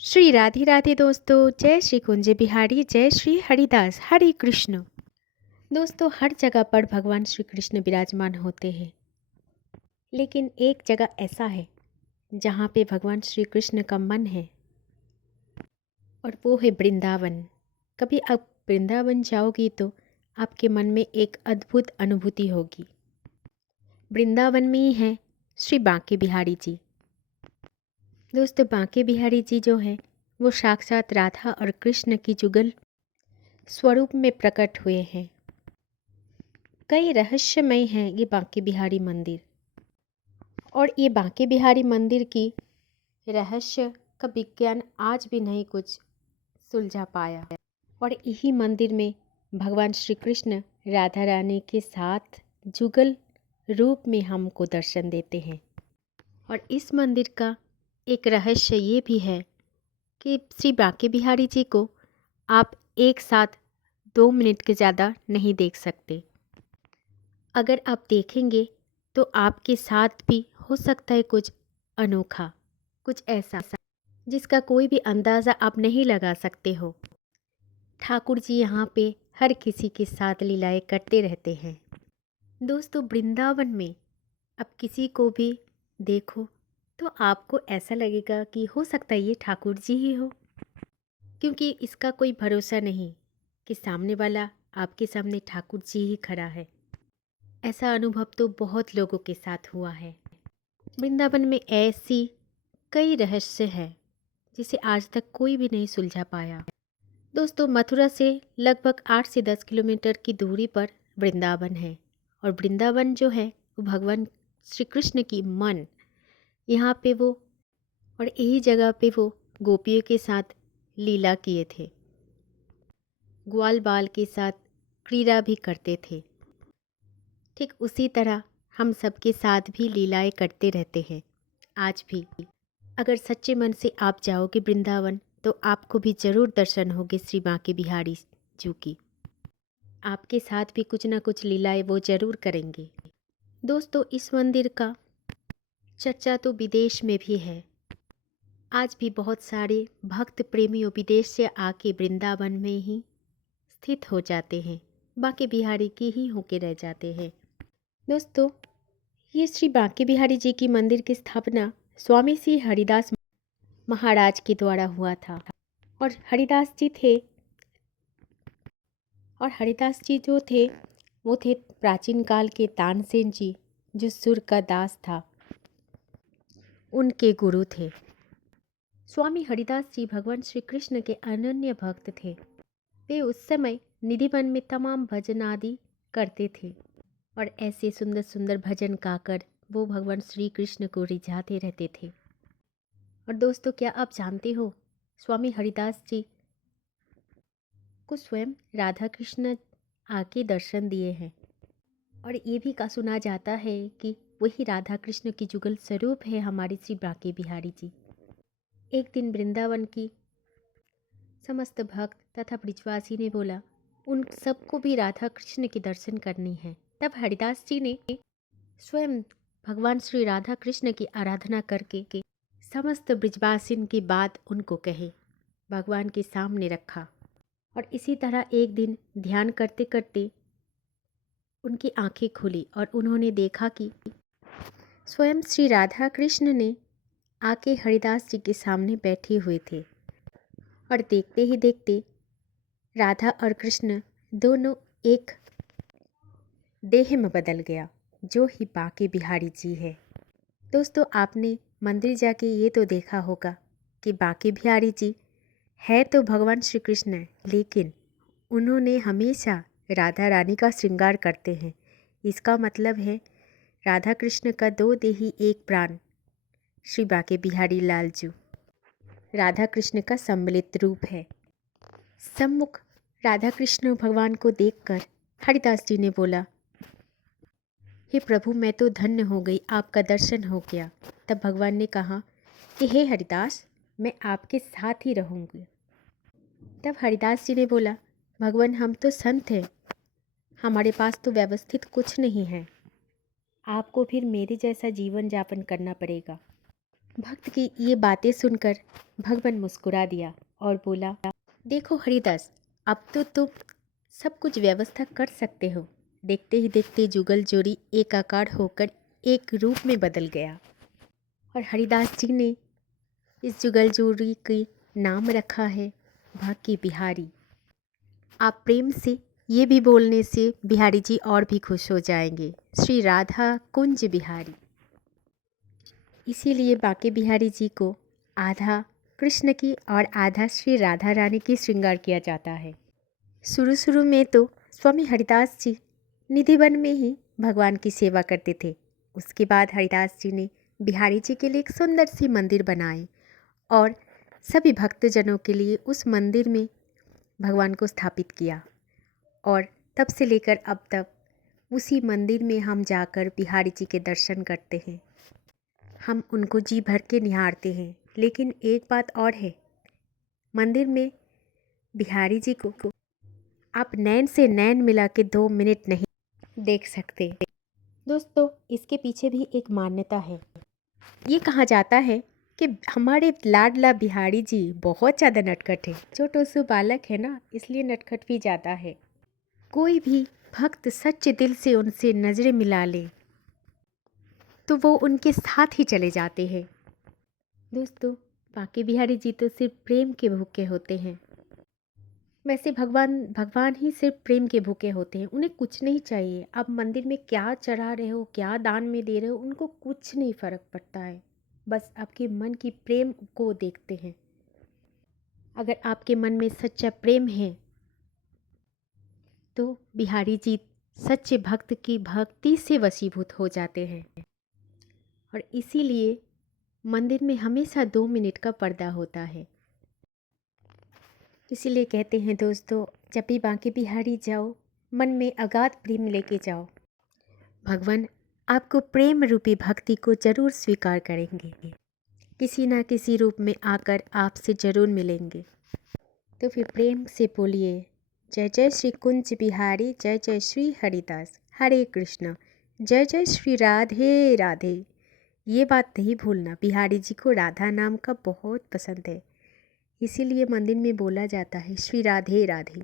श्री राधे राधे दोस्तों। जय श्री कुंज बिहारी, जय श्री हरिदास, हरे कृष्ण। दोस्तों, हर जगह पर भगवान श्री कृष्ण विराजमान होते हैं, लेकिन एक जगह ऐसा है जहाँ पे भगवान श्री कृष्ण का मन है, और वो है वृंदावन। कभी आप वृंदावन जाओगी तो आपके मन में एक अद्भुत अनुभूति होगी। वृंदावन में ही है श्री बांके बिहारी जी। दोस्तों, बांके बिहारी जी जो है वो साक्षात राधा और कृष्ण की जुगल स्वरूप में प्रकट हुए हैं। कई रहस्यमय हैं ये बांके बिहारी मंदिर, और ये बांके बिहारी मंदिर की रहस्य का विज्ञान आज भी नहीं कुछ सुलझा पाया। और यही मंदिर में भगवान श्री कृष्ण राधा रानी के साथ जुगल रूप में हमको दर्शन देते हैं। और इस मंदिर का एक रहस्य ये भी है कि श्री बांके बिहारी जी को आप एक साथ 2 मिनट के ज़्यादा नहीं देख सकते। अगर आप देखेंगे तो आपके साथ भी हो सकता है कुछ अनोखा, कुछ ऐसा जिसका कोई भी अंदाज़ा आप नहीं लगा सकते हो। ठाकुर जी यहाँ पे हर किसी के साथ लीलाएं करते रहते हैं। दोस्तों, वृंदावन में अब किसी को भी देखो तो आपको ऐसा लगेगा कि हो सकता है ये ठाकुर जी ही हो, क्योंकि इसका कोई भरोसा नहीं कि सामने वाला आपके सामने ठाकुर जी ही खड़ा है। ऐसा अनुभव तो बहुत लोगों के साथ हुआ है। वृंदावन में ऐसी कई रहस्य हैं जिसे आज तक कोई भी नहीं सुलझा पाया। दोस्तों, मथुरा से लगभग 8 से 10 किलोमीटर की दूरी पर वृंदावन है, और वृंदावन जो है वो भगवान श्री कृष्ण की मन, यहाँ पे वो, और यही जगह पे वो गोपियों के साथ लीला किए थे, ग्वाल बाल के साथ क्रीड़ा भी करते थे। ठीक उसी तरह हम सबके साथ भी लीलाएं करते रहते हैं आज भी। अगर सच्चे मन से आप जाओगे वृंदावन तो आपको भी जरूर दर्शन होंगे श्री बांके बिहारी जी की। आपके साथ भी कुछ ना कुछ लीलाएं वो जरूर करेंगे। दोस्तों, इस मंदिर का चर्चा तो विदेश में भी है। आज भी बहुत सारे भक्त प्रेमियों विदेश से आके वृंदावन में ही स्थित हो जाते हैं, बांके बिहारी की ही होके रह जाते हैं। दोस्तों, ये श्री बांके बिहारी जी की मंदिर की स्थापना स्वामी श्री हरिदास महाराज के द्वारा हुआ था। और हरिदास जी जो थे वो थे प्राचीन काल के तानसेन जी, जो सुर का दास था, उनके गुरु थे। स्वामी हरिदास जी भगवान श्री कृष्ण के अनन्य भक्त थे। वे उस समय निधिवन में तमाम भजन आदि करते थे, और ऐसे सुंदर सुंदर भजन गाकर वो भगवान श्री कृष्ण को रिझाते रहते थे। और दोस्तों, क्या आप जानते हो स्वामी हरिदास जी को स्वयं राधा कृष्ण आके दर्शन दिए हैं, और ये भी का सुना जाता है कि वही राधा कृष्ण की जुगल स्वरूप है हमारी श्री बांके बिहारी जी। एक दिन वृंदावन की समस्त भक्त तथा ब्रिजवासी ने बोला उन सबको भी राधा कृष्ण के दर्शन करनी है। तब हरिदास जी ने स्वयं भगवान श्री राधा कृष्ण की आराधना करके समस्त ब्रिजवासिन की बात उनको कहे, भगवान के सामने रखा। और इसी तरह एक दिन ध्यान करते करते उनकी आंखें खुली और उन्होंने देखा कि स्वयं श्री राधा कृष्ण ने आके हरिदास जी के सामने बैठे हुए थे। और देखते ही देखते राधा और कृष्ण दोनों एक देह में बदल गया, जो ही बांके बिहारी जी है। दोस्तों, आपने मंदिर जाके ये तो देखा होगा कि बांके बिहारी जी है तो भगवान श्री कृष्ण, लेकिन उन्होंने हमेशा राधा रानी का श्रृंगार करते हैं। इसका मतलब है राधा कृष्ण का 2 देही एक प्राण श्री बांके बिहारी लाल जी राधा कृष्ण का सम्मिलित रूप है। सम्मुख राधा कृष्ण भगवान को देखकर हरिदास जी ने बोला, हे प्रभु, मैं तो धन्य हो गई, आपका दर्शन हो गया। तब भगवान ने कहा कि हे हरिदास, मैं आपके साथ ही रहूँगी। तब हरिदास जी ने बोला, भगवान, हम तो संत हैं, हमारे पास तो व्यवस्थित कुछ नहीं है, आपको फिर मेरे जैसा जीवन यापन करना पड़ेगा। भक्त की ये बातें सुनकर भगवान मुस्कुरा दिया और बोला, देखो हरिदास, अब तो तुम सब कुछ व्यवस्था कर सकते हो। देखते ही देखते जुगल जोड़ी एक आकार होकर एक रूप में बदल गया और हरिदास जी ने इस जुगल जोड़ी की नाम रखा है भाग्य बिहारी। आप प्रेम से ये भी बोलने से बिहारी जी और भी खुश हो जाएंगे, श्री राधा कुंज बिहारी। इसीलिए बांके बिहारी जी को आधा कृष्ण की और आधा श्री राधा रानी की श्रृंगार किया जाता है। शुरू शुरू में तो स्वामी हरिदास जी निधिवन में ही भगवान की सेवा करते थे। उसके बाद हरिदास जी ने बिहारी जी के लिए एक सुंदर सी मंदिर बनाई और सभी भक्तजनों के लिए उस मंदिर में भगवान को स्थापित किया और तब से लेकर अब तक उसी मंदिर में हम जाकर बिहारी जी के दर्शन करते हैं। हम उनको जी भर के निहारते हैं। लेकिन एक बात और है, मंदिर में बिहारी जी को आप नैन से नैन मिला के 2 मिनट नहीं देख सकते। दोस्तों, इसके पीछे भी एक मान्यता है। ये कहा जाता है कि हमारे लाडला बिहारी जी बहुत ज़्यादा नटखट है। छोटो सो बालक है ना, इसलिए नटखट भी ज़्यादा है। कोई भी भक्त सच्चे दिल से उनसे नज़रें मिला ले तो वो उनके साथ ही चले जाते हैं। दोस्तों, बांके बिहारी जी तो सिर्फ प्रेम के भूखे होते हैं। वैसे भगवान ही सिर्फ प्रेम के भूखे होते हैं। उन्हें कुछ नहीं चाहिए। आप मंदिर में क्या चढ़ा रहे हो, क्या दान में दे रहे हो, उनको कुछ नहीं फ़र्क पड़ता है। बस आपके मन की प्रेम को देखते हैं। अगर आपके मन में सच्चा प्रेम है तो बिहारी जी सच्चे भक्त की भक्ति से वशीभूत हो जाते हैं। और इसीलिए मंदिर में हमेशा 2 मिनट का पर्दा होता है। इसीलिए कहते हैं दोस्तों, जब भी बांके बिहारी जाओ, मन में अगाध प्रेम लेके जाओ। भगवान आपको प्रेम रूपी भक्ति को जरूर स्वीकार करेंगे। किसी ना किसी रूप में आकर आपसे जरूर मिलेंगे। तो फिर प्रेम से बोलिए, जय जय श्री कुंज बिहारी, जय जय श्री हरिदास, हरे कृष्ण, जय जय श्री राधे राधे। ये बात नहीं भूलना, बिहारी जी को राधा नाम का बहुत पसंद है। इसीलिए मंदिर में बोला जाता है श्री राधे राधे।